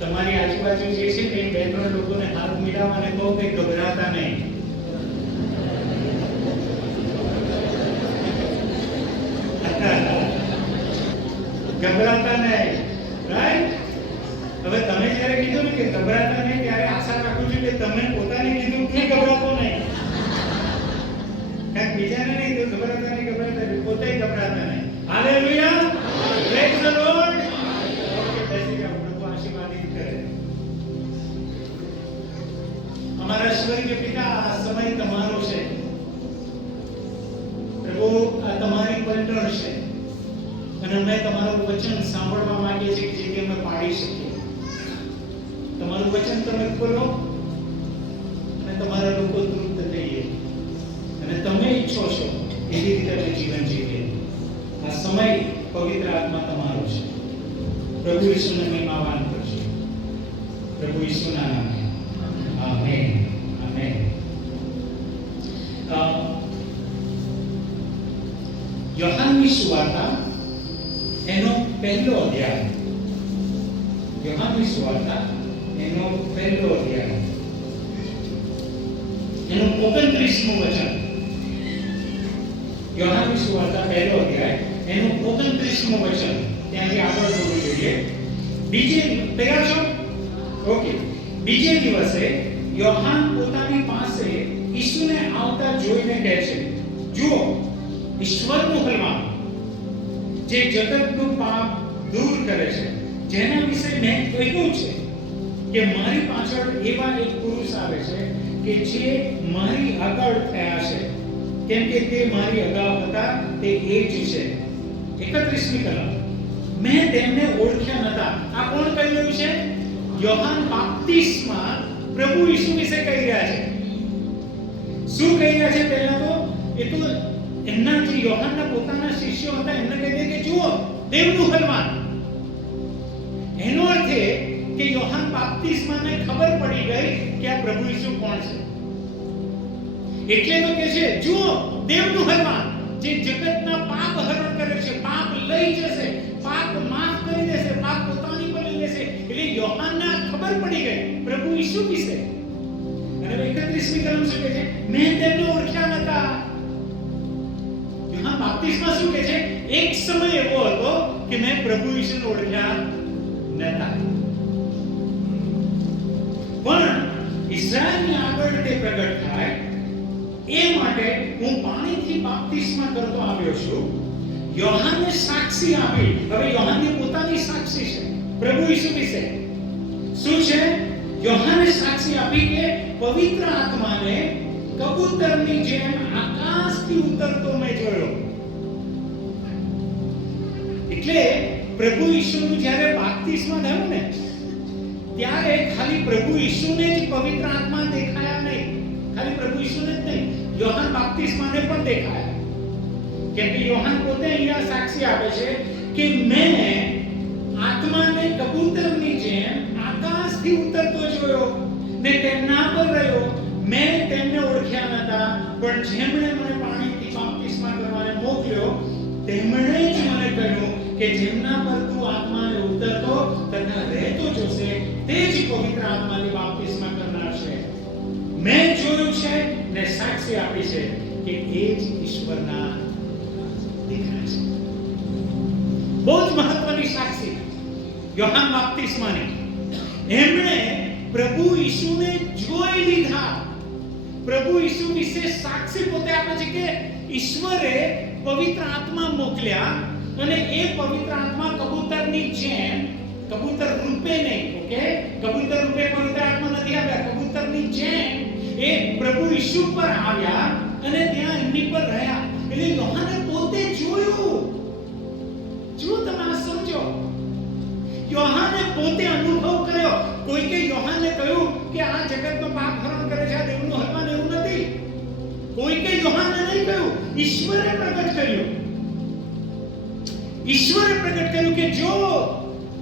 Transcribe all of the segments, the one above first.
તમારી આજુબાજુ જે છે તે બે ત્રણ લોકોને હાથ મિલાવો અને કહો કે ગભરાતા નહીં. ગભરાતા નહીં, રાઈટ? હવે તમે જ્યારે કીધું ને કે ગભરાતા નહીં, ત્યારે આશા રાખું છું કે તમે પોતાને કીધું કે ગભરાતો નહીં. કારણ બીજાને નહીં તો ગભરાતા નહીં, પોતે ગભરાતા નહીં. Hallelujah, praise the lord. Okay, બેસી જાઓ, પ્રભુ આશીર્વાદિત કરે. અમારા સ્વર્ગીય પિતા, આ સમય તમારો છે પ્રભુ, આ તમારી પલટણ છે અને અમે તમારું વચન સાંભળવા માંગીએ છીએ કે જેથી અમે પાડી શકીએ. તમારું વચન તમે ખોલો અને તમારા લોકો તૃપ્ત થઈએ અને તમે ઈચ્છો છો એવી રીતે અમે જીવન જીવીએ. આ સમય પવિત્ર આત્મા તમારો છે. પ્રભુ ઈસુને મહિમાવાન કરશે. પ્રભુ ઈસુના નામે આમેન. આમેન. યોહાનની સુવાર્તા એનો પહેલો અધ્યાય. યોહાનની સુવાર્તા એનો પહેલો અધ્યાય એનું 29મું વચન. યોહાનની સુવાર્તા પહેલો અધ્યાય એનું 29મું વચન. ત્યાંથી આગળ જોવું જોઈએ. તૈયાર છો? ઓકે. બીજે દિવસે યોહાન પોતાની પાસે ઈસુને આવતા જોઈને કહે છે, જુઓ, ઈશ્વરનું કલ્યાણ જે જગતનું પાપ દૂર કરે છે, જેના વિશે મેં કહ્યું છે કે મારી પાછળ એવા એક પુરુષ આવે છે કે જે મારી આગળ થયા છે, કેમ કે તે મારી અગાઉ હતા, તે એ જ છે. 31મી કલમ. મેં તેમને ઓળખ્યા નતા. આ કોણ કહી રહ્યું છે? યોહાન બાપ્તિસ્મા પ્રભુ ઈસુ વિશે કહી રહ્યા છે. શું કહી રહ્યા છે? પહેલા તો એ તો એમના જે યોહાનના પોતાના શિષ્યો હતા એમને કહી દે કે જુઓ, દેવનું કલ્યાણ. એનો અર્થ એ કે યોહાન બાપ્તિસ્માને ખબર પડી ગઈ કે આ પ્રભુ ઈસુ કોણ છે. એટલે તો કે છે, જુઓ, દેવનું કલ્યાણ જે જગતના પાપ હરણ કરે છે, પાપ લઈ જશે, પાપ માફ કરી દેશે, પાપ પોતાની પર લઈ લેશે. એટલે યોહાનને ખબર પડી ગઈ પ્રભુ ઈસુ વિશે. અને 31મી કલમ શું કહે છે? મેં તેમને ઓળખ્યા નતા. યોહાન બાપ્તિસ્મા શું કહે છે? એક સમય એવો હતો કે મેં પ્રભુ ઈસુને ઓળખ્યા નતા. પણ ઇઝરાયલની આગળ તે પ્રગટ થાય એ માટે હું પાણીથી બાપ્તિસ્મા કરતો આવ્યો છું. યોહાને સાક્ષી આપી. હવે યોહાનની પોતાની સાક્ષી છે પ્રભુ ઈસુ વિશે. શું છે? યોહાને સાક્ષી આપી કે પવિત્ર આત્માને કબૂતરની જેમ આકાશથી ઉતરતો મેં જોયો. એટલે પ્રભુ ઈસુનું જ્યારે બાપ્તિસ્મા થયું ને, ત્યારે ખાલી પ્રભુ ઈસુને જ પવિત્ર આત્મા દેખાયા નહીં. ખાલી પ્રભુ ઈસુને જ નહીં, યોહાન બાપ્તિસ્માને પણ દેખાયા. કેમ કે યોહાન પોતે અહીંયા સાક્ષી આપે છે કે મેં આત્માને કબૂતરની જેમ આકાશથી ઉતરતો જોયો ને તેમના પર રહ્યો. મેં તેમને ઓળખ્યા નતા, પણ જેમણે મને પાણીથી બાપ્તિસ્મા કરવાને મોકલ્યો તેમણે જ મને કહ્યું કે જેમના પર તું આત્માને ઉતરતો તથા રહેતો જોશે તે જ પવિત્ર આત્માથી બાપ્તિસ્મા કરનાર છે. મેં જોયું છે ને સાક્ષી આપી છે કે એ જ ઈશ્વરના દીકરા છે. બહુ જ મહત્વની સાક્ષી યોહાન બાપ્તિસ્માની. એમણે પ્રભુ ઈસુને જોઈ લીધા. પ્રભુ ઈસુ વિશે સાક્ષી પોતે આપે છે કે ઈશ્વરે પવિત્ર આત્મા મોકલ્યા અને એ પવિત્ર આત્મા કબૂતરની જેમ, કબૂતર રૂપે નહીં, ઓકે, કબૂતર રૂપે પવિત્ર આત્મા નથી આવ્યા, કબૂતરની જેમ એ પ્રભુ ઈસુ પર આવ્યા અને ત્યાં એમની પર રહ્યા. એટલે યોહાને પોતે જોયું. જો તમે આ સમજો, યોહાને પોતે અનુભવ કર્યો. કોઈ કે યોહાને કહ્યું કે આ જગતનો પાપ હરણ કરે છે, આ દેવનું હરવાન, એવું નથી. કોઈ કે યોહાને નહીં કહ્યું, ઈશ્વરે પ્રગટ કર્યું. ઈશ્વરે પ્રગટ કર્યું કે જો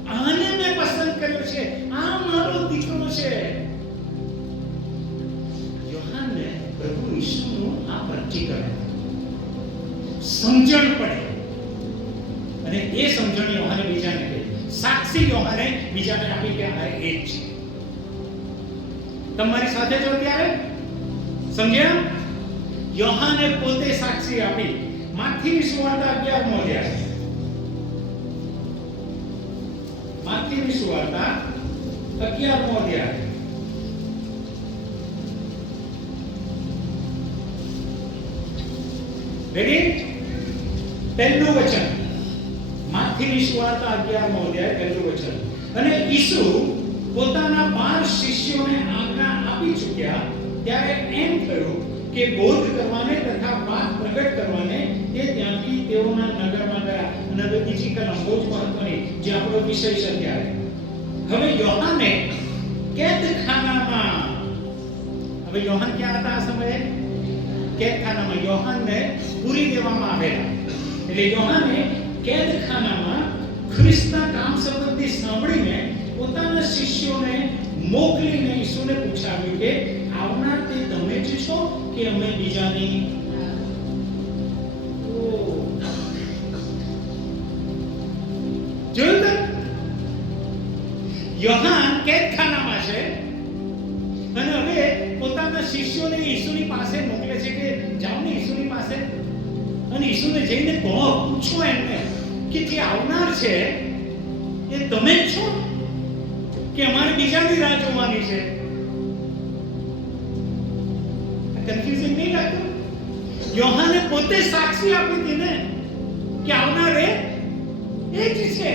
આને મેં પસંદ કર્યો છે, આ મારો દીકરો છે. યોહાનને પ્રભુ ઈસુનું આ પ્રતિકરણ સમજણ પડે અને એ સમજણ યોહાને બીજાને કહે. સાક્ષી યોહાને બીજાને આપી કે આ એ જ છે. તમારી સાથે જો ત્યારે સમજ્યા? યોહાને પોતે સાક્ષી આપી. માથીની સુવાર્તા 11મો અધ્યાય. માથીની સુવાર્તા 11મો અધ્યાય. રેડી? પહેલું વચન. માથીની સુવાર્તા 11મો અધ્યાય પહેલું વચન. અને ઈસુ પોતાના 12 શિષ્યોને આજ્ઞા આપી ચૂક્યા ત્યારે એમ થયું કે બોધ કરવાને તથા વાત પ્રગટ કરવાને તે ત્યાંથી તેઓના નગરમાં ગયા. અને હવે બીજી કલમ બહુ જ મહત્વની, જે આપણો વિષય છે ત્યારે. હવે યોહાને કેદખાનામાં, હવે યોહાન ક્યાં હતા આ સમયે? કેદખાનામાં. યોહાનને પૂરી દેવામાં આવેલા. એટલે યોહાને કેદખાનામાં ખ્રિસ્તના કામ સંબંધી સાંભળીને પોતાના શિષ્યોને મોકલીને ઈસુને પૂછાવ્યું કે આવનાર તે તમે જ છો કે અમે બીજાની? જોયું તો? યોહાન કેદખાનામાં છે અને હવે પોતાના શિષ્યોને ઈસુની પાસે મોકલે છે કે જાઓ ને ઈસુની પાસે અને ઈસુને જઈને પૂછો એમને કે જે આવનાર છે એ તમે જ છો કે અમારે બીજાની રાહ જોવાની છે? કન્ફ્યુઝન નહીં લાગતું? યોહાને પોતે સાક્ષી આપી હતી ને કે આવનાર એ જ છે,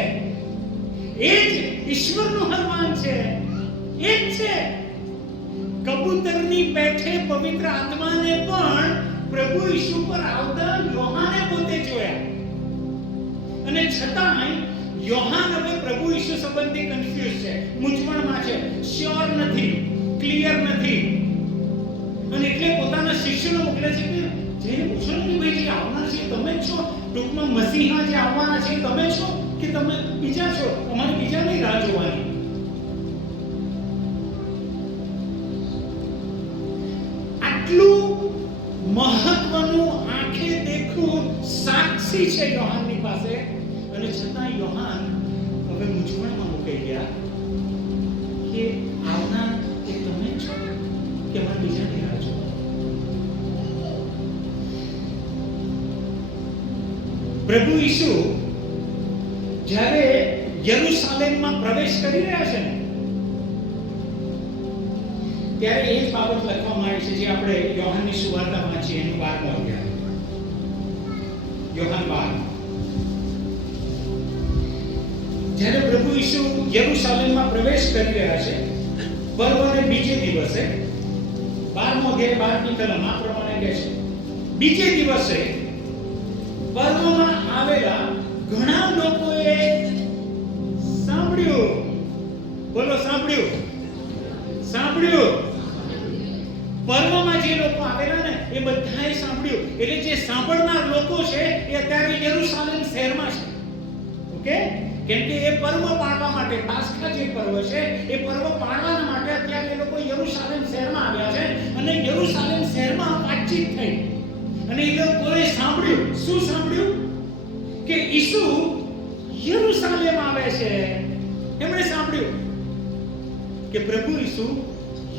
એ જ ઈશ્વરનું હરવાન છે, એ જ છે. કબૂતરની પેઠે પવિત્ર આત્માને પણ પ્રભુ ઈસુ પર આવતા યોહાને પોતે જોયા. અને છતાંય યોહાન હવે પ્રભુ ઈસુ સંબંધી કન્ફ્યુઝ છે, મૂંઝવણમાં છે, શ્યોર નથી, ક્લિયર નથી. અને એટલે પોતાના શિષ્યોને મોકલે છે કે જઈને પૂછો ને ભાઈ જે આવનાર છે તમે જ છો? ટૂંકમાં મસીહા જે આવવાના છે તમે છો કે તમે બીજા છો? અમારે બીજાની રાહ જોવાની. આટલું મહત્વનું આંખે દેખું સાક્ષી છે યોહાનની પાસે, અને છતાં યોહાન હવે મૂંઝવણમાં મુકાઈ ગયા કે આવનાર એ તમે જ છો કે અમારે બીજાની રાહ જોવાની? પ્રભુ ઈસુ જ્યારે યરુશલેમમાં પ્રવેશ કરી રહ્યા છે ને ત્યારે એ જ બાબત લખવામાં આવી છે જે આપણે યોહાનની સુવાર્તા વાંચીએ એનું 12મો અધ્યાય. યોહાન 12. જ્યારે પ્રભુ ઈસુ યરુશલેમમાં પ્રવેશ કરી રહ્યા છે પર્વને બીજે દિવસે, 12મો અધ્યાય 12ની કલમ આ પ્રમાણે કહે છે, બીજે દિવસે પર્વમાં આવેલા ઘણા લોકોએ સાંભળ્યું. બોલો સાંભળ્યું? સાંભળ્યું. પર્વમાં જે લોકો આવેલા ને એ બધાએ સાંભળ્યું. એટલે જે સાંભળનાર લોકો છે એ અત્યારે યરુશલેમ શહેરમાં છે. ઓકે? કેમ કે એ પર્વ પાળવા માટે, પાસ્કા જે પર્વ છે એ પર્વ પાળવા માટે અત્યારે એ લોકો યરુશલેમ શહેરમાં આવ્યા છે. અને યરુશલેમ શહેરમાં વાતચીત થઈ અને એ લોકોએ સાંભળ્યું. શું સાંભળ્યું? કે ઈસુ યરુશલેમ આવે છે. એમણે સાંભળ્યું કે પ્રભુ ઈસુ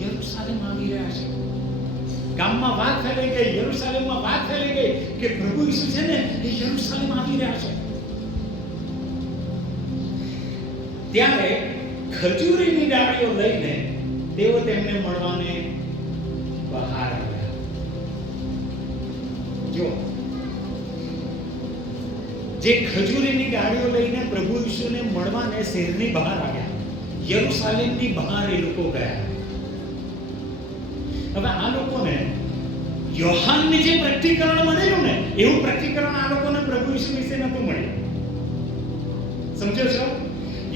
યરુશલેમ આવી રહ્યા છે. ગામમાં વાત ફેલાઈ ગઈ, યરુશલેમમાં વાત ફેલાઈ ગઈ કે પ્રભુ ઈસુ છે ને એ યરુશલેમ આવી રહ્યા છે. ત્યારે ખજૂરીની ડાળીઓ લઈને તેઓ તેમને મળવાને બહાર આવ્યા. જો જે ખજૂરીની ડાળીઓ લઈને પ્રભુ ઈસુને મળવાને શહેરની બહાર આવ્યા, યરુશલેમની બહાર એ લોકો ગયા. હવે આ લોકોને યોહાનને જે પ્રત્યક્ષીકરણ મળેલું ને એવું પ્રત્યક્ષીકરણ આ લોકોને પ્રભુ ઈસુ વિશે નહોતું મળ્યું. સમજો છો?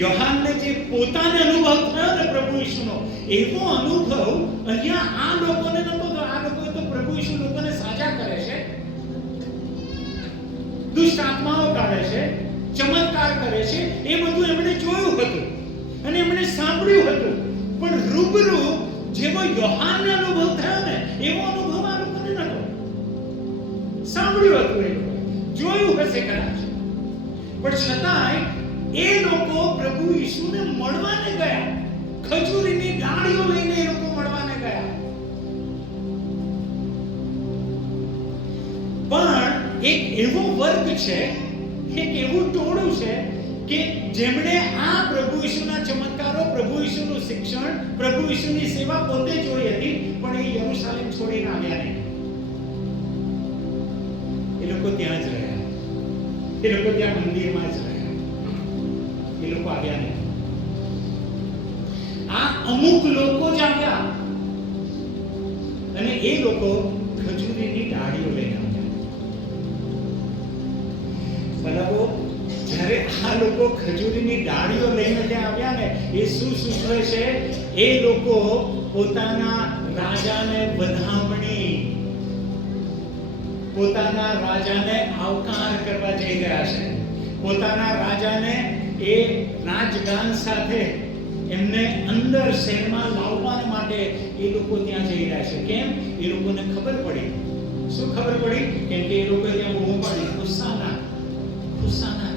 યોહાનને જે પોતાને અનુભવ થયો ને પ્રભુ ઈસુનો, એવો અનુભવ અહીંયા આ લોકોને નહોતો થયો. આ લોકો તો પ્રભુ ઈસુ લોકોને સાજા કરે છે, દુષ્ટ આત્માઓ કાઢે છે, ચમત્કાર કરે છે, એ બધું એમણે જોયું હતું અને એમણે સાંભળ્યું હતું. પણ રૂબરૂ જેવો યોહાનને અનુભવ થયો ને એવો અનુભવ આ લોકોને નહોતો. સાંભળ્યું હતું, એ લોકો જોયું હશે કદાચ, પણ છતાંય એ લોકો પ્રભુ ઈસુને મળવાને ગયા. ખજૂરીની ડાળીઓ લઈને એ લોકો મળવાને ગયા. પણ એક એવો વર્ગ છે, એક એવું ટોળું છે કે જેમણે આ પ્રભુ ઈસુના ચમત્કારો, પ્રભુ ઈસુનું શિક્ષણ, પ્રભુ ઈસુની સેવા પોતે જોઈ હતી, પણ એ યરુશલેમ છોડીને આવ્યા નહીં. એ લોકો ત્યાં જ રહ્યા. એ લોકો ત્યાં મંદિરમાં જ રહ્યા. એ લોકો આવ્યા નહીં. આ અમુક લોકો જ આવ્યા અને એ લોકો ખજૂરીની ડાળીઓ લઈને આવ્યા. બરાબર, જ્યારે આ લોકો ખજૂરીની ડાળીઓ લઈને ત્યાં આવ્યા ને, એ શું સૂચવે છે? એ લોકો પોતાના રાજાને વધામણી, પોતાના રાજાને આવકાર કરવા જઈ રહ્યા છે. પોતાના રાજાને એ રાજગાન સાથે એમને અંદર શહેરમાં લાવવા માટે એ લોકો ત્યાં જઈ રહ્યા છે. કેમ? એ લોકોને ખબર પડી. શું ખબર પડી? કેમ કે એ લોકો ત્યાં બૂમો પાડી, હુસાના, હુસાના.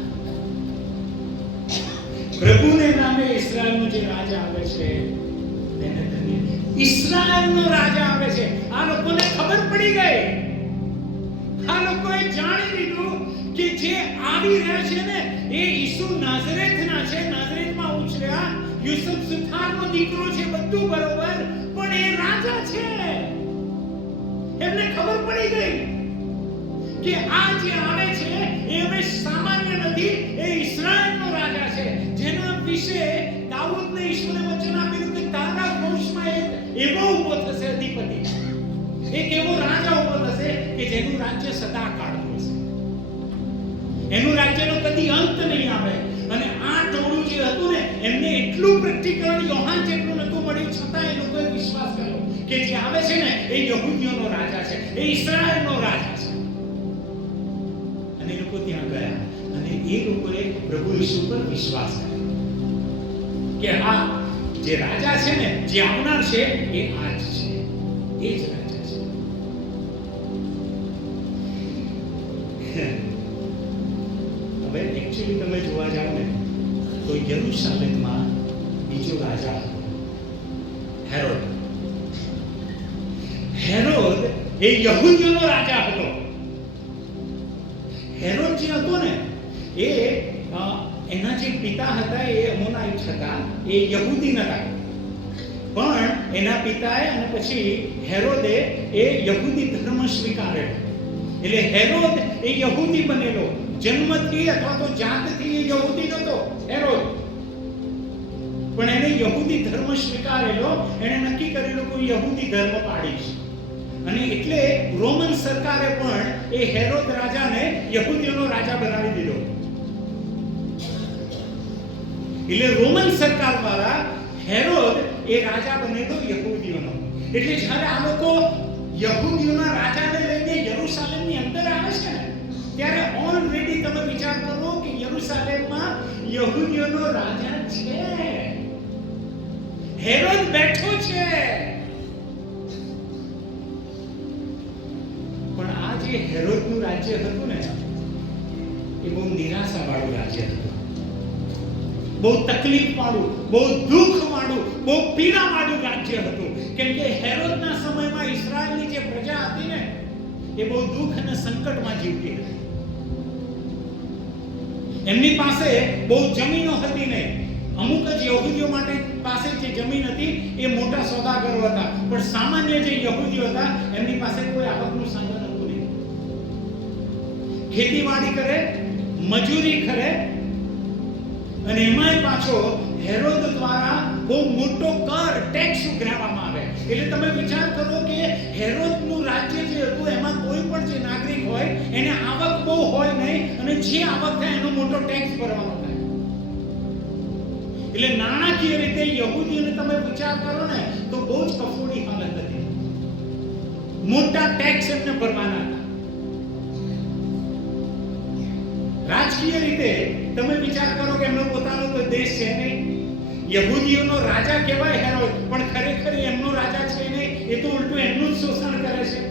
પ્રભુને નામે ઇસ્રાએલનો જે રાજા આવે છે તેને ધન્ય. ઇસ્રાએલનો રાજા આવે છે. આ લોકોને ખબર પડી ગઈ. આ લોકોએ જાણી લીધું કે જે આવી રહ્યા છે ને એ ઈસુ નાઝરેથના છે. નાઝરેથમાં ઉછર્યા, યુસુફ સુથારનો દીકરો છે, બધું બરોબર, પણ એ રાજા છે. એમને ખબર પડી ગઈ કે આ જે આવે છે એ હવે સામાન્ય નથી, એ ઇસ્રાએલનો રાજા છે, જેના વિશે દાઉદને ઈશ્વરે વચન આપ્યું કે તારા વંશમાં એક એવો ઉભો થશે અધિપતિ, એક એવો રાજા ઉભો થશે કે જેનું રાજ્ય સદાકાળનું હશે. એનું રાજ્યનો કદી અંત નહીં આવે. અને આ ટોળું જે હતું ને, એમને એટલું પ્રેક્ટિકલ યોહાન જેટલું નતું મળ્યું, છતાં એ લોકોએ વિશ્વાસ કર્યો કે જે આવે છે ને એ યહૂદીઓનો રાજા છે, એ ઇસ્રાએલનો રાજા છે. અને એ લોકો ત્યાં ગયા અને એ લોકોએ પ્રભુ ઈસુ પર વિશ્વાસ કર્યો કે આ જે રાજા છે ને, જે આવનાર છે, એ આ જ છે, એ જ રાજા છે. હવે એકચ્યુઅલી તમે જોવા જાઓ ને તો યરુશલેમમાં બીજો રાજા હતો, હેરોદ. હેરોદ એ યહૂદીઓનો રાજા હતો. હેરોદ જે હતો ને એ એના જે પિતા હતા એ અમોનાઇટ હતા, એ યહૂદી નતા. પણ એના પિતાએ અને પછી હેરોદે એ યહૂદી ધર્મ સ્વીકારેલો. એટલે હેરોદ એ યહૂદી બનેલો. જન્મથી અથવા તો જાતથી એ યહૂદી નતો હેરોદ, પણ એને યહૂદી ધર્મ સ્વીકારેલો. એને નક્કી કરેલું કે યહૂદી ધર્મ પાડીશ. અને એટલે રોમન સરકારે પણ એ હેરોદ રાજાને યહૂદીઓનો રાજા બનાવી દીધો. એટલે રોમન સરકાર દ્વારા હેરોદ એ રાજા બનેલો યહૂદીઓનો. એટલે જ્યારે આ લોકો યહૂદીઓના રાજાને લઈને યરુશલેમની અંદર આવે છે ને, ત્યારે ઓલરેડી તમે વિચાર કરો કે યરુશલેમમાં યહૂદીઓનો રાજા છે, હેરોદ બેઠો છે. પણ આ જે હેરોદનું રાજ્ય હતું ને, એ બહુ નિરાશાવાળું રાજ્ય હતું, બહુ તકલીફવાળું, બહુ દુઃખવાળું, બહુ પીડાવાળું રાજ્ય હતું. કેમ કે હેરોદના સમયમાં ઇસ્રાએલની જે પ્રજા હતી ને, એ બહુ દુઃખ અને સંકટમાં જીવતી હતી. એમની પાસે બહુ જમીનો હતી નહીં. અમુક જ યહૂદીઓ માટે પાસે જે જમીન હતી એ મોટા સોદાગરો હતા, પણ સામાન્ય જે યહૂદીઓ હતા એમની પાસે કોઈ આવકનું સાધન હતું નહીં. ખેતીવાડી કરે, મજૂરી કરે, અને એમાંય પાછો હેરોદ દ્વારા બહુ મોટો કર, ટેક્સ ઉઘરાવવામાં આવે. એટલે તમે વિચાર કરો કે હેરોદનું રાજ્ય જે હતું એમાં કોઈ પણ જે નાગરિક હોય એને આવક બહુ હોય નહીં, અને જે આવક થાય એનો મોટો ટેક્સ ભરવાનો થાય. એટલે નાણાકીય રીતે યહૂદીઓને તમે વિચાર કરો ને તો બહુ જ કફોડી હાલત હતી. મોટા ટેક્સ એમને ભરવાના હતા. રાજકીય રીતે તમે વિચાર કરો કે એમનો પોતાનો તો દેશ છે નહીં. યહૂદીઓનો રાજા કહેવાય હેરોદ, પણ ખરેખર એમનો રાજા છે નહીં. એ તો ઉલટું એમનું જ શોષણ કરે છે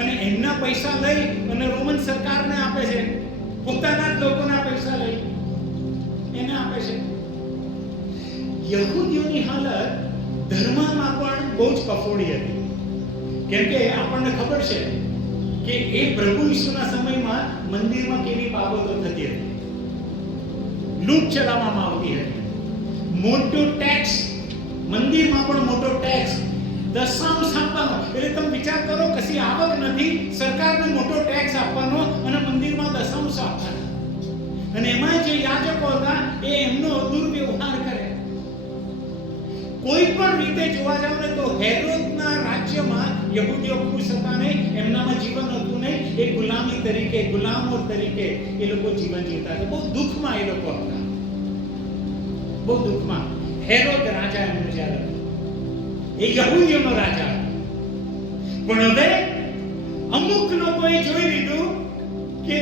અને એમના પૈસા લઈ અને રોમન સરકારને આપે છે, પોતાના જ લોકોના પૈસા લઈ. એને આપે છે. યહૂદીઓની હાલત ધર્મમાં પણ બહુ જ કફોડી હતી. કેમ કે આપણને ખબર છે કે એ પ્રભુ ઈસુના સમયમાં મંદિરમાં કેવી બાબતો થતી હતી. લૂંટ ચલાવવામાં આવતી હતી. મોટો ટેક્સ, મંદિરમાં પણ મોટો ટેક્સ, દશાંશ આપવાનો. એટલે તમે વિચાર કરો, કશી આવક નથી, સરકારને મોટો ટેક્સ આપવાનો અને મંદિરમાં દશાંશ આપવાનો. અને એમાં જે યાજકો હતા એ એમનો દુર્વ્યવહાર કરે. કોઈ પણ રીતે જોવા જાવ ને તો હેરોદના રાજ્યમાં યહૂદીઓ ખુશ હતા નહીં, એમનામાં જીવન હતું નહીં. એ ગુલામી તરીકે, ગુલામો તરીકે એ લોકો જીવન જીવતા હતા. બહુ દુઃખમાં એ લોકો હતા, બહુ દુઃખમાં. હેરોદ રાજા એમનો જ્યારે એ યહૂદીઓનો રાજા. પણ હવે અમુક લોકોએ જોઈ લીધું કે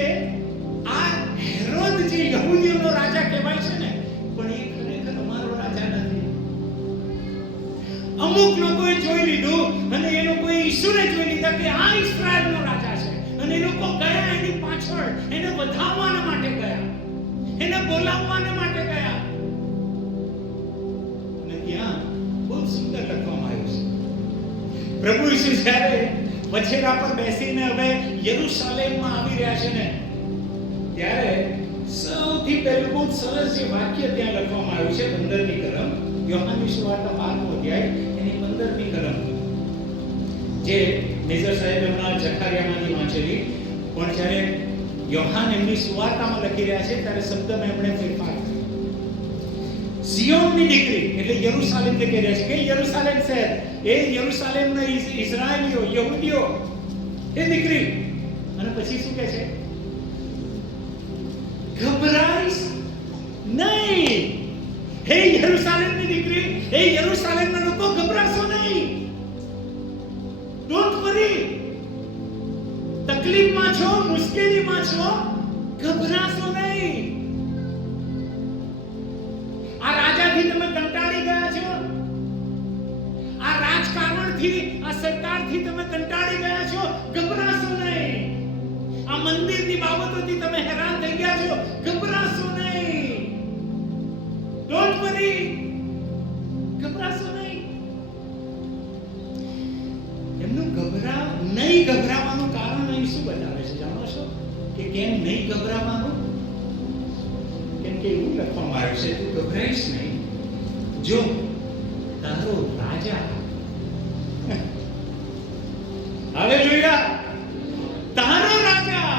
આ હેરોદ જે યહૂદીઓનો રાજા કહેવાય છે ને, પણ એ ખરેખર અમારો રાજા નથી. અમુક લોકોએ જોઈ લીધું અને એ લોકોએ ઈસુને જોઈ લીધા કે આ ઇઝરાયલનો રાજા છે. અને એ લોકો ગયા એની પાછળ, એને વધાવવાના માટે ગયા, એને બોલાવવાના માટે ગયા. અને ત્યાં બહુ સુંદર લખવામાં આવ્યું છે, પ્રભુ ઈસુ જ્યારે વછેરા પર બેસીને હવે યરૂશાલેમમાં આવી રહ્યા છે ને, ત્યારે સૌથી પહેલું બહુ સરસ જે વાક્ય ત્યાં લખવામાં આવ્યું છે, 15મી કલમ, યોહાનની સુવાર્તા 12મો અધ્યાય એની 15મી કલમ, જે મેજર સાહેબ એમના જખારિયામાંથી વાંચેલી. પણ જ્યારે યોહાન એમની સુવાર્તામાં લખી રહ્યા છે ત્યારે શબ્દમાં એમણે ફેરફાર કર્યો. સિયોનની દીકરી એટલે યરૂશાલેમને કહી રહ્યા છે કે યરૂશાલેમ શહેર, એ યરૂશાલેમના ઇઝરાયલીઓ, યહૂદીઓ, એ દીકરી. અને પછી શું કહે છે? ગભરાઈશ નહીં. હે યરૂશાલેમની દીકરી, હે યરૂશાલેમના લોકો, ગભરાશો નહીં. Don't worry. તકલીફમાં છો, મુશ્કેલીમાં છો, ગભરાશો નહીં. આ રાજાથી તમે કંટાળી ગયા છો, આ રાજકારણથી, આ સરકારથી તમે કંટાળી ગયા છો, ગભરાશો નહીં. આ મંદિરની બાબતોથી તમે હેરાન થઈ ગયા છો, ગભરાશો નહીં. ડોન્ટ વરી, ગભરાશો નહીં. એમનું નહીં ગભરાવાનું કારણ અહીં શું બતાવે છે જાણો છો? કે કેમ નહીં ગભરાવાનું? કેમ કે એવું લખવામાં આવ્યું છે, તું ગભરાઈશ નહીં જો તારો રાજા, હાલેલુયા, તારો રાજા,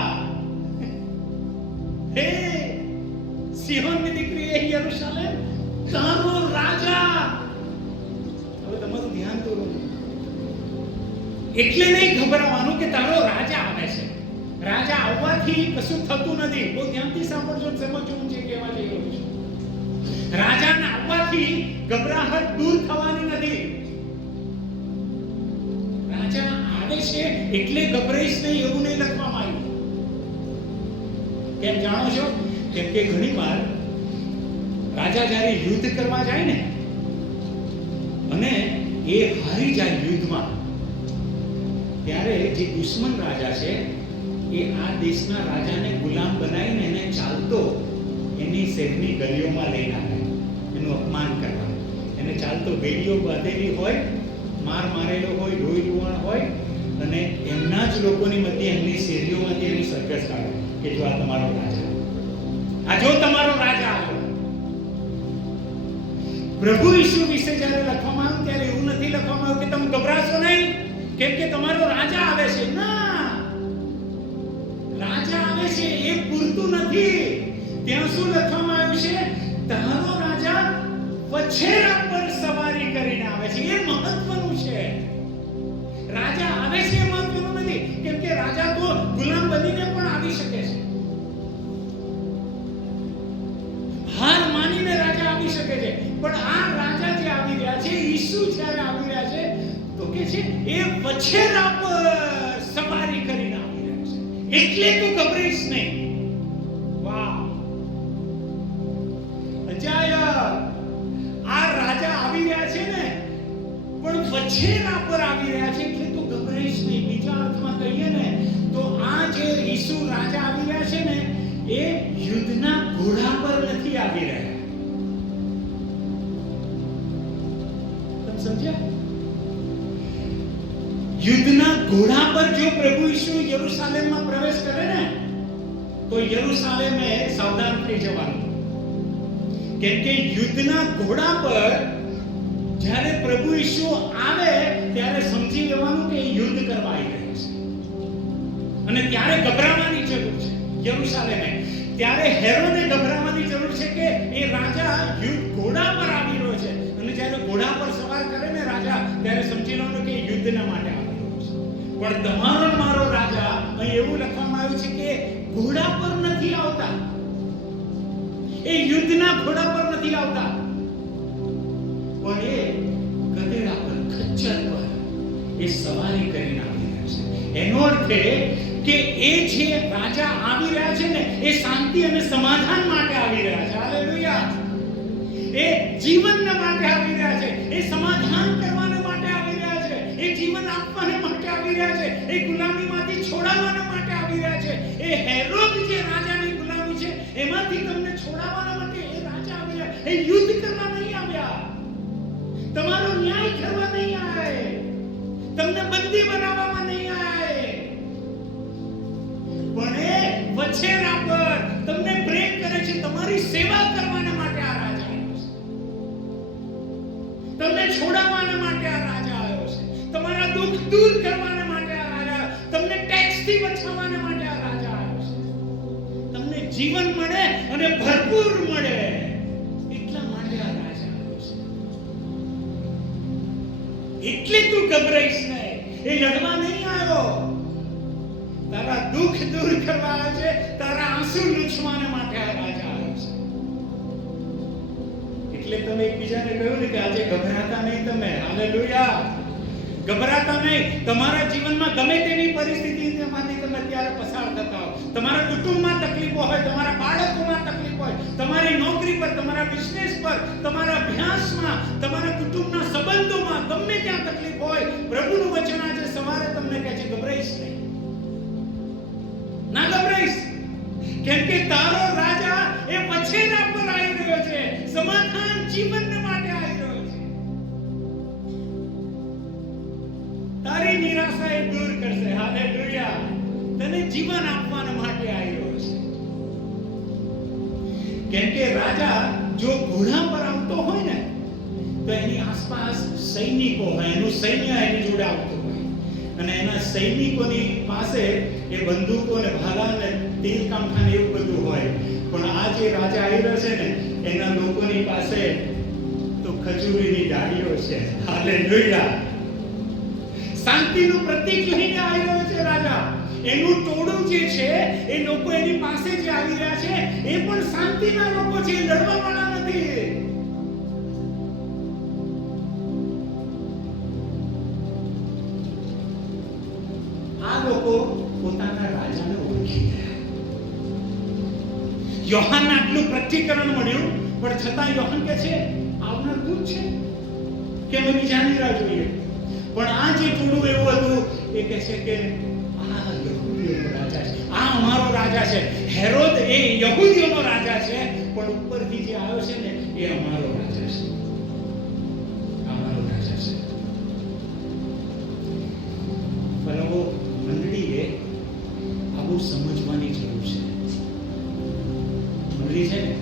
હે સિહોનની દીકરી, હે યરૂશાલેમ, તારો રાજા. હવે તમારું ધ્યાન દોરો. એટલે નહીં ગભરાવાનું કે તારો રાજા આવે છે. રાજા આવવાથી કશું થતું નથી. બહુ ધ્યાનથી સાંભળજો, સમજો હું જે કહેવા જઈ રહ્યો છું. રાજાના આવવાથી ગભરાહટ દૂર થવાની નથી. રાજા આવે છે એટલે ગભરાઈશ નહીં એવું નહીં લખવામાં આવ્યું. કેમ જાણો છો? કેમ કે ઘણીવાર રાજા જ્યારે યુદ્ધ કરવા જાય ને અને એ હારી જાય યુદ્ધમાં, ત્યારે જે દુશ્મન રાજા છે એ આ દેશના રાજાને ગુલામ બનાવીને એને ચાલતો એની શહેરની ગલીઓમાં લઈને આવે, એનું અપમાન કરવા. એને ચાલતો બેડીઓ બાંધેલી હોય, માર મારેલો હોય, લોહી લુહાણ હોય, અને એમના જ લોકોની મધ્ય એમની શેરીઓમાંથી એનું સર્કસ કાઢે કે જો આ તમારો રાજા, આ જો તમારો રાજા આવ્યો. પ્રભુ ઈસુ વિશે જ્યારે લખવામાં આવ્યું ત્યારે એવું નથી લખવામાં આવ્યું કે તમે ગભરાશો નહીં કેમ કે તમારો રાજા આવે છે. ના, રાજા આવે છે એ પૂરતું નથી. ત્યાં શું લખવામાં આવ્યું છે? તારો રાજા વછેરા પર સવારી કરીને આવે છે. એ મહત્વનું છે. રાજા આવે છે એ મહત્વનું નથી, કેમ કે રાજા તો ગુલામ બનીને પણ આવી શકે છે. હાર માનીને રાજા આવી શકે છે. પણ આ રાજા જે આવી રહ્યા છે, ઈસુ જ્યારે આવી રહ્યા છે તો કે છે એ વછેરા પર સવારી કરીને આવી રહ્યા છે. એટલે તું ગભરાઈશ નહીં. વાહ, અજાયબ. આ રાજા આવી રહ્યા છે ને, પણ વછેરા પર આવી રહ્યા છે એટલે તું ગભરાઈશ નહીં. બીજા અર્થમાં કહીએ ને તો આ જે ઈસુ રાજા આવી રહ્યા છે ને, એ યુદ્ધના ઘોડા પર નથી આવી રહ્યા. તમે સમજ્યા? યુદ્ધના ઘોડા પર જો પ્રભુ ઈસુ યરૂશાલેમમાં પ્રવેશ કરે ને તો યરૂશાલેમે સાવધાન થઈ જવાનું. કેમ કે યુદ્ધના ઘોડા પર જ્યારે પ્રભુ ઈસુ આવે ત્યારે સમજી લેવાનું કે યુદ્ધ કરવા આવી રહ્યા છે. અને ત્યારે ગભરાવાની જરૂર છે યરૂશાલેમે. ત્યારે હેરોદે ગભરાવાની જરૂર છે કે એ રાજા યુદ્ધ ઘોડા પર આવી રહ્યો છે. અને જ્યારે ઘોડા પર સવાર કરે ને રાજા, ત્યારે સમજી લેવાનું કે યુદ્ધના માટે આવી રહ્યો છે. પણ તમારો મારો રાજા, અહીં એવું લખવામાં આવ્યું છે કે ઘોડા પર નથી આવતા. એ યુદ્ધના ઘોડા પર નથી આવતા, પણ એ ગધેડા પર, ખચ્ચર પર એ સવારી કરીને આવી રહ્યા છે. એનો અર્થ એ કે એ જે રાજા આવી રહ્યા છે ને, એ શાંતિ અને સમાધાન માટે આવી રહ્યા છે. હાલેલુયા. એ જીવન માટે આવી રહ્યા છે. એ સમાધાન કરવાને માટે આવી રહ્યા છે. એ જીવન આપવાને માટે આવી રહ્યા છે. એ ગુલામીમાંથી છોડાવવાને માટે આવી રહ્યા છે. એ હેરોદ જે રાજાની ગુલામી છે એમાંથી તમને છોડાવવાના માટે એ રાજા આવી રહ્યા. એ યુદ્ધ કરવા નહીં આવ્યા, તમારો ન્યાય કરવા નહીં આવ્યા, તમને બંદી બનાવવામાં નહીં આવ્યા, પણ એ વછેરા પર તમને પ્રેમ કરે છે, તમારી સેવા કરવાના માટે આ રાજા આવ્યો છે. તમને છોડાવવાના માટે આ રાજા આવ્યો છે. તમારા દુઃખ દૂર કરવાના માટે આ રાજા, તમને ટેક્સથી બચાવવાના માટે આ રાજા આવ્યો છે. તમને જીવન મળે અને ભરપૂર મળે એટલા માટે આ રાજા આવ્યો છે. એટલે તું ગભરાઈશ નહીં. એ લડવા નહીં આવ્યો, તારા દુઃખ દૂર કરવા આવ્યો છે. તારા આંસુ લૂછવાને માટે આ રાજા આવ્યો છે. એટલે તમે એકબીજાને કહ્યું ને કે આજે ગભરાતા નહીં તમે. હાલેલુયા. ગભરાતા નહીં. તમારા જીવનમાં ગમે તેવી પરિસ્થિતિમાંથી તમે અત્યારે પસાર થતા હો, તમારા કુટુંબમાં તકલીફો હોય, તમારા બાળકોમાં તકલીફ હોય, તમારી નોકરી પર, તમારા બિઝનેસ પર, તમારા અભ્યાસમાં, તમારા કુટુંબના સંબંધોમાં, ગમે ત્યાં તકલીફ હોય, પ્રભુનું વચન આજે સવારે તમને કહે છે ગભરાઈશ નહીં. ના ગભરાઈશ. કેમ કે તારો રાજા એ વછેરા પર આવી રહ્યો છે. સમાધાન જીવન માટે આવી રહ્યો છે. તારી નિરાશા એ દૂર કરશે. હાલેલુયા. તને જીવન આપવા માટે આવી રહ્યો છે. કેમ કે રાજા જો ઘોડા પર આવતો હોય ને તો એની આસપાસ સૈનિકો હોય, એનું સૈન્ય એની જોડે આવતું હોય, અને એના સૈનિકોની પાસે એ બંદૂકો ને ભાલા ને તીર કામઠા ને એવું બધું હોય. પણ આ જે રાજા આવી રહ્યો છે ને, એના લોકોની પાસે તો ખજૂરીની ડાળીઓ છે. હાલેલુયા. શાંતિનું પ્રતીક લઈને આવી રહ્યો છે રાજા. એનું ટોળું જે છે, એ લોકો એની પાસે જે આવી રહ્યા છે એ પણ શાંતિના લોકો છે, લડવા વાળા નથી. આ લોકો પોતાના રાજાને ઓળખી ગયા. યોહાનને આટલું પ્રત્યક્ષીકરણ મળ્યું, પણ છતાં યોહાન કહે છે આવનાર દૂત છે કે અમે બીજાની રાહ જોઈએ. પણ આ જે ટોળું એવું હતું એ કહે છે કે આ યહૂદીઓનો રાજા છે, આ અમારો રાજા છે. હેરોદ એ યહૂદીઓનો રાજા છે, પણ ઉપરથી જે આવ્યો છે ને એ અમારો રાજા છે. અમારો રાજા છે. પરંતુ મંડળીએ આ બહુ સમજવાની જરૂર છે. મંડળી છે ને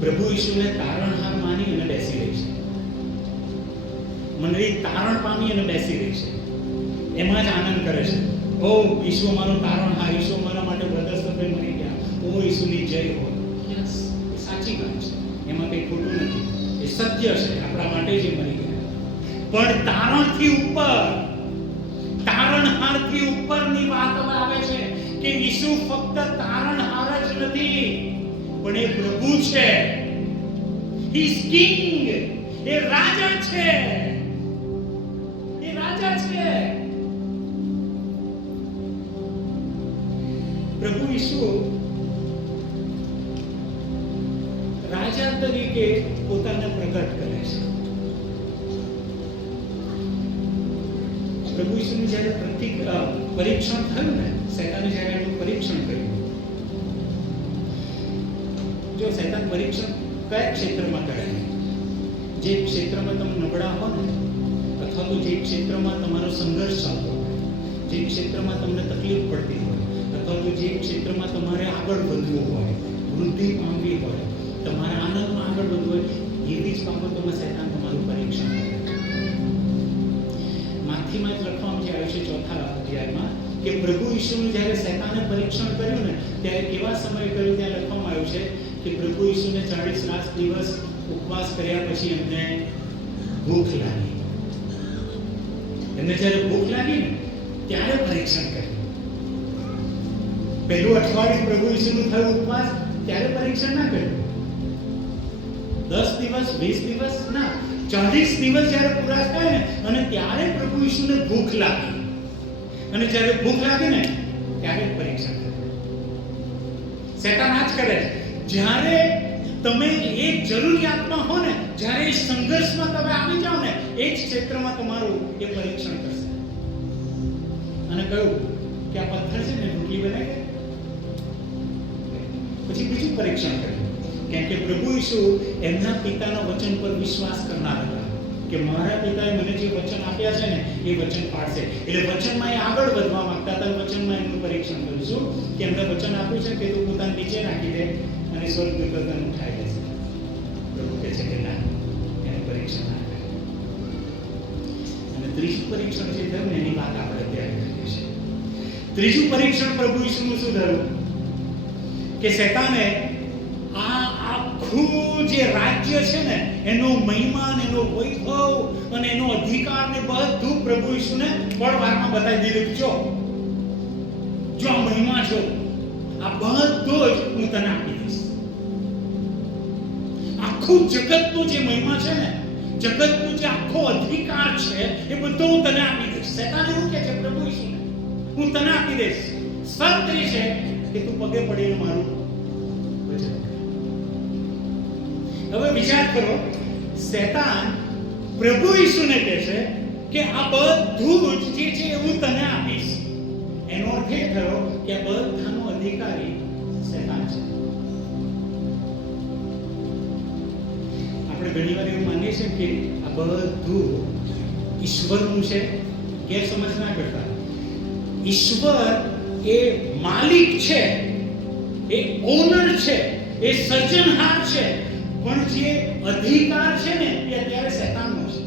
પ્રભુ ઈસુને તારણહાર માની અને બેસી રહી છે. મંડળી તારણ પામી અને બેસી રહી છે, એમાં જ આનંદ કરે છે. ઓ ઈસુ અમારો તારણહાર, ઈસુ અમારા માટે બ્રધર્સ મરી ગયા, ઓ ઈસુની જય હો. યસ, એ સાચી વાત છે, એમાં કંઈ ખોટું નથી, એ સત્ય છે, આપણા માટે જ મરી ગયા. પણ તારણથી ઉપર, તારણહારથી ઉપરની વાત આવે છે કે ઈસુ ફક્ત તારણહાર જ નથી, પણ એ પ્રભુ છે. He is king. એ રાજા છે. એ રાજા છે. પ્રભુ ઈસુ રાજા તરીકે પોતાને પ્રગટ કરે છે. પ્રભુ ઈસુનું જ્યારે પરીક્ષણ થયું ને, શૈતાને જ્યારે એનું પરીક્ષણ કર્યું, જો શૈતાન પરીક્ષણ કયા ક્ષેત્રમાં કરે? જે ક્ષેત્રમાં તમે નબળા હો ને, અથવા તો જે ક્ષેત્રમાં તમારો સંઘર્ષ ચાલતો હોય, જે ક્ષેત્રમાં તમને તકલીફ પડતી હોય, અથવા તો જે ક્ષેત્રમાં તમારે આગળ વધવું હોય, વૃદ્ધિ પામવી હોય, તમારે આનંદમાં આગળ વધવું હોય, એવી જ બાબતોમાં શૈતાન તમારું પરીક્ષણ કરે. માથીમાં જ લખવામાં જે આવ્યું છે 4થા અધ્યાયમાં કે પ્રભુ ઈસુનું જ્યારે શૈતાને પરીક્ષણ કર્યું ને, ત્યારે કેવા સમયે કર્યું ત્યાં લખવામાં આવ્યું છે કે પ્રભુ ઈસુને 40 રાત દિવસ ઉપવાસ કર્યા પછી એમને ભૂખ લાગી. એમને જ્યારે ભૂખ લાગી ને ત્યારે પરીક્ષણ કર્યું. પહેલું અઠવાડિયું પ્રભુ ઈસુનું થયું ઉપવાસ, ત્યારે પરીક્ષણ ના કર્યું. 10 દિવસ 20 દિવસ ના, 40 દિવસ જ્યારે પૂરા થાય ને, અને ત્યારે પ્રભુ ઈસુને ભૂખ લાગી, અને જ્યારે ભૂખ લાગે ને ત્યારે પરીક્ષા કરે. શૈતાન આ જ કરે. જ્યારે તમે એક જરૂરિયાતમાં હો ને, જ્યારે એ સંઘર્ષમાં તમે આવી જાઓ ને, એ જ ક્ષેત્રમાં તમારું એ પરીક્ષણ કરશે. અને કહ્યું કે આ પથ્થર છે ને રોટલી બનાવી દે. પછી બીજું પરીક્ષણ કર્યું, કેમ કે પ્રભુ ઈસુ એમના પિતાના વચન પર વિશ્વાસ કરનાર હતા કે મારા પિતાએ મને જે વચન આપ્યા છે ને એ વચન પાળશે. એટલે વચનમાં એ આગળ વધવા માંગતા હતા. વચનમાં એમનું પરીક્ષણ કરીશું કે એમને વચન આપ્યું છે કે તું પોતાને નીચે નાખી દે અને સ્વર્ગદૂતો તને ઉઠાવી લેશે. પ્રભુ કહે છે કે ના, એને પરીક્ષણ ના કરે. અને ત્રીજું પરીક્ષણ જે થયું ને એની વાત આપણે અત્યારે કરીએ છીએ. ત્રીજું પરીક્ષણ પ્રભુ ઈસુનું શું થયું કે શૈતાને આ આખું જે રાજ્ય છે ને, એનો મહિમા, એનો વૈભવ અને એનો અધિકાર ને બધું પ્રભુ ઈસુને પળવારમાં બતાવી દીધું. જો આ મહિમા છો, આ બધો જ હું તને આપી દઈશ. આખું જગતનું જે મહિમા છે ને, જગતનું જે આખો અધિકાર છે, એ બધો હું તને આપી દઈશ. શૈતાન એવું કહે છે પ્રભુ ઈસુને, હું તને આપી દઈશ. શરત એ છે કે તું પગે પડીને મારું ભજન કર. હવે વિચાર કરો, શૈતાન પ્રભુ ઈસુને કહે છે કે આ બધું જ જે છે હું તને આપીશ. એનો અર્થ એ થયો કે આ બધાનો અધિકારી શૈતાન છે. આપણે ઘણીવાર એવું માનીએ છીએ કે આ બધું ઈશ્વરનું છે. ગેરસમજ ના કરતા. ઈશ્વર એ માલિક છે, એ ઓનર છે, એ સર્જનહાર છે, પણ જે અધિકાર છે ને એ અત્યારે શૈતાનનો છે.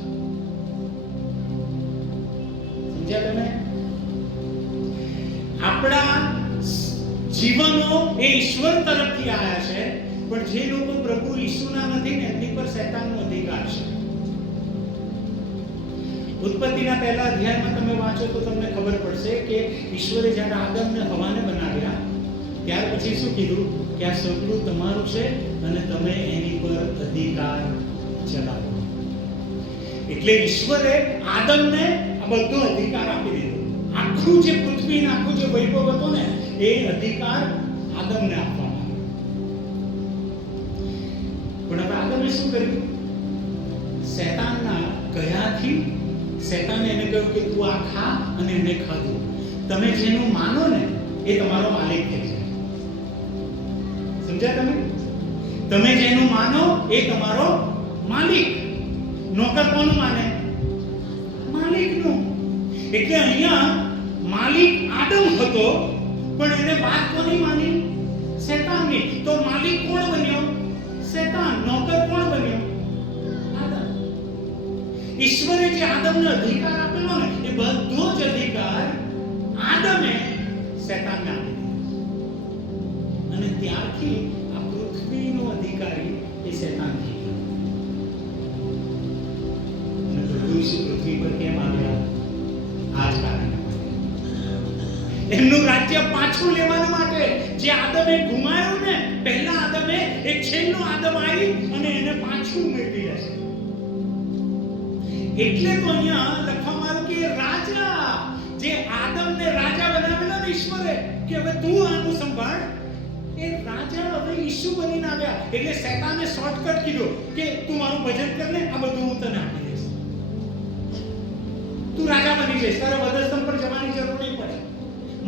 સમજ્યા તમે? આપણા જીવનો એ ઈશ્વર તરફથી આવ્યા છે, પણ જે લોકો પ્રભુ ઈસુના નથી ને એમની પર શૈતાનનો અધિકાર છે. ઉત્પત્તિના પહેલા અધ્યાયમાં તમે વાંચો તો તમને ખબર પડશે કે ઈશ્વરે જ્યારે આદમને હવાને બનાવ્યા ત્યાર પછી શું કીધું કે આ સગળું તમારું છે અને તમે એની પર અધિકાર ચલાવો. એટલે ઈશ્વરે આદમને આ બધો અધિકાર આપી દીધો. આખું જે પૃથ્વી, આખું જે વૈભવ હતો ને એ અધિકાર આદમને આપવામાં આવ્યો. પણ હવે આદમે શું કર્યું? શૈતાનના કયાથી શૈતાને એને કહ્યું કે તું આ ખા, અને એને ખાધું. તમે જેનું માનો ને એ તમારો માલિક થઈ જાય. સમજ્યા તમે? તમે જેનું માનો એ તમારો માલિક. નોકર કોનું માને? માલિકનું. એટલે અહીંયા માલિક આદમ હતો, પણ એને વાત કોની માની? શૈતાનની. તો માલિક કોણ બન્યો? શૈતાન. નોકર કોણ બન્યો? આદમ. ઈશ્વરે જે આદમને અધિકાર આપેલો ને એ બધો જ અધિકાર આદમે શૈતાનને આપી દીધો. અને ત્યારથી આ પૃથ્વીનો અધિકારી એ શૈતાન થઈ ગયો. અને પ્રભુ ઈસુ પૃથ્વી પર કેમ આવ્યા? આ જ કારણે. એમનું રાજ્ય પાછું લેવાના માટે. જે આદમે ગુમાવ્યું ને, પહેલા આદમે, એક છેલ્લો આદમ આવી અને એને પાછું મેળવી લેશે. એટલે તો અહીંયા લખવામાં આવ્યું કે રાજા, જે આદમને રાજા બનાવેલો ને ઈશ્વરે, કે હવે તું આનું સંભાળ, એ રાજા હવે ઈસુ બનીને આવ્યા. એટલે શૈતાને શોર્ટકટ કીધું કે તું મારું ભજન કર ને, આ બધું હું તને આપી દઈશ. તું રાજા બની જઈશ, તારે વધસ્તંભ પર જવાની જરૂર નહીં પડે.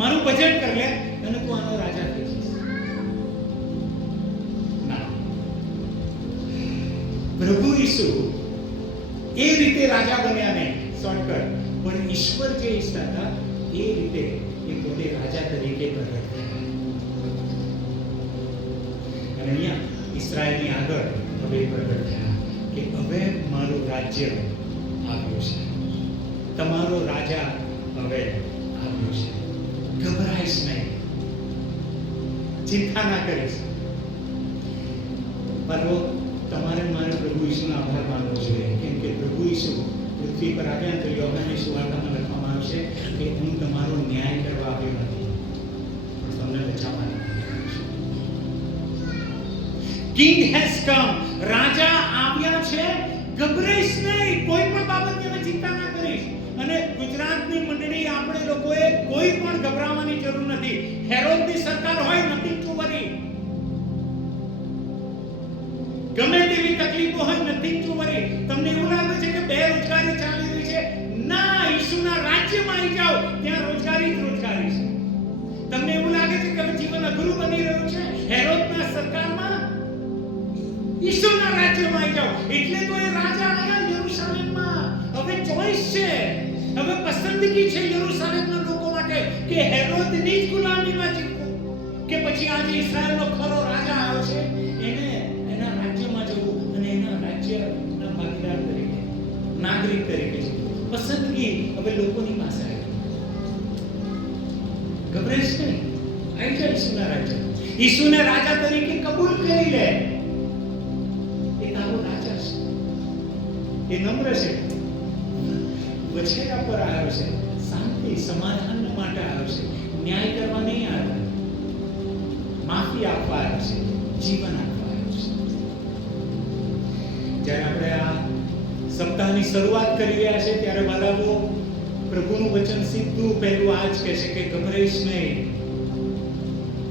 મારું ભજન કર લે અને તું આનો રાજા થઈ જઈશ. ના, પ્રભુ ઈસુ એ રીતે રાજા બન્યા નહીં, શોર્ટકટ, પણ ઈશ્વર જે ઈચ્છતા હતા એ રીતે એ પોતે રાજા તરીકે પ્રગટ થયા. અને અહીંયા ઇસ્રાયેલની આગળ હવે પ્રગટ થયા કે હવે મારું રાજ્ય આવ્યું છે, તમારો રાજા હવે આવ્યો છે, ગભરાઈશ નહીં, ચિંતા ના કરીશ. પરંતુ તમારે મારે પ્રભુ ઈસુનો આભાર માનવો જોઈએ, કેમ કે પ્રભુ ઈસુ પૃથ્વી પર આવ્યા તો યોહાનની સુવાર્તામાં લખવામાં આવશે કે હું તમારો ન્યાય કરવા આવ્યો નથી, પણ તમને બચાવવાનો. કિંગ હેઝ કમ, રાજા આવ્યા છે, ગભરાઈશ નહીં, કોઈ પણ બાબતની તમે ચિંતા ના કરીશ. અને ગુજરાતની મંડળી આપણે લોકોએ કોઈ પણ ગભરાવાની જરૂર નથી. હેરોદની સરકાર હોય, નથિંગ ટુ વરી. ગમે તેવી તકલીફો હોય, નથિંગ ટુ વરી. તમને એવું લાગે છે કે બેરોજગારી ચાલી રહી છે? ના, ઈસુના રાજ્યમાં આવી જાઓ, ત્યાં રોજગારી જ રોજગારી છે. તમને એવું લાગે છે કે જીવન અઘરું બની રહ્યું છે? હેરોદના સરકારમાં ઈસુના રાજ્યમાં આવી જાઓ. એટલે તો એ રાજા આવ્યા યરૂશાલેમમાં. હવે ચોઈસ છે, હવે પસંદગી છે યરૂશાલેમના લોકો માટે કે હેરોદની જ ગુલામીમાં જીવવું કે પછી આજે ઇસ્રાયેલનો ખરો રાજા આવ્યો છે એને એના રાજ્યમાં જવું અને એના રાજ્યના ભાગીદાર તરીકે, નાગરિક તરીકે જીવવું. પસંદગી હવે લોકોની પાસે આવી. ગભરાઈશ નહીં, આવી જાય ઈસુના રાજ્ય. ઈસુને રાજા તરીકે કબૂલ કરી લે. એ તારો રાજા છે, એ નમ્ર છે, વછેરા પર આવ્યો છે, શાંતિ સમાધાન માટે આવ્યો છે, ન્યાય કરવા નહીં આવ્યો, માફી આપવા આવ્યો છે, જીવન આપવા આવ્યો છે. જ્યારે આપણે આ સપ્તાહની શરૂઆત કરી રહ્યા છે ત્યારે બાળકો પ્રભુનું વચન સીધું પહેલું આ જ કહે છે કે ગભરાઈશ નહીં.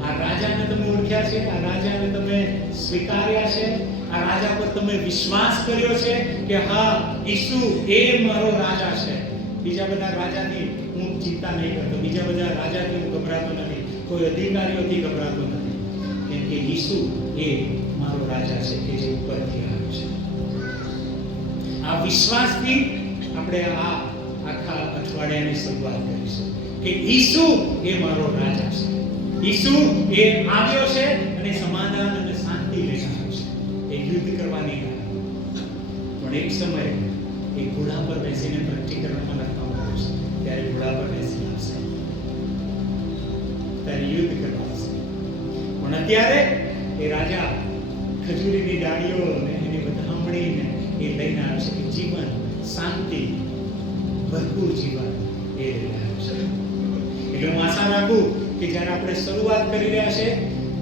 આ રાજાને તમે ઓળખ્યા છે, આ રાજાને તમે સ્વીકાર્યા છે, આ રાજા પર તમે વિશ્વાસ કર્યો છે કે હા ઈસુ એ મારો રાજા છે. બીજા બધા રાજાની હું ચિંતા નહીં કરતો, બીજા બધા રાજાથી હું ગભરાતો નથી, કોઈ અધિકારીઓથી ગભરાતો નથી, કેમ કે ઈસુ એ મારો રાજા છે કે જે ઉપરથી આવ્યો છે. આ વિશ્વાસથી આપણે આ આખા અઠવાડિયાની શરૂઆત કરીશું કે ઈસુ એ મારો રાજા છે. ઈસુ એ આવ્યો છે અને સમાધાન અને શાંતિ લઈને આવ્યો છે. એ યુદ્ધ કરવા નહીં આવ્યો, પણ એક સમયે એ ઘોડા પર બેસીને પ્રતિકરણમાં લખવામાં આવ્યું છે ત્યારે ઘોડા પર બેસી આવશે, ત્યારે યુદ્ધ કરવા આવશે. પણ અત્યારે એ રાજા ખજૂરીની ડાળીઓ ને એની વધામણીને એ લઈને આવ્યો છે કે જીવન, શાંતિ, ભરપૂર જીવન એ લઈને આવ્યો છે. એટલે હું આશા રાખું કે જ્યારે આપણે શરૂઆત કરી રહ્યા છે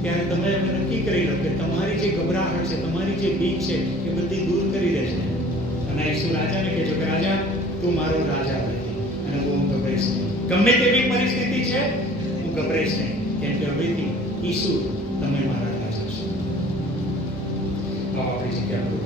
ત્યારે તમે નક્કી કરી લો કે તમારી જે ગભરાહટ છે, તમારી જે બીક છે એ બધી દૂર કરી દેશે અને ઈસુ રાજાને કહેજો કે રાજા તું મારો રાજા નથી અને હું ગભરાઈશ નહીં. ગમે તેવી પરિસ્થિતિ છે હું ગભરાઈશ નહીં, કેમ કે હવેથી ઈસુ તમે મારા રાજા છો. આપણી જગ્યા પર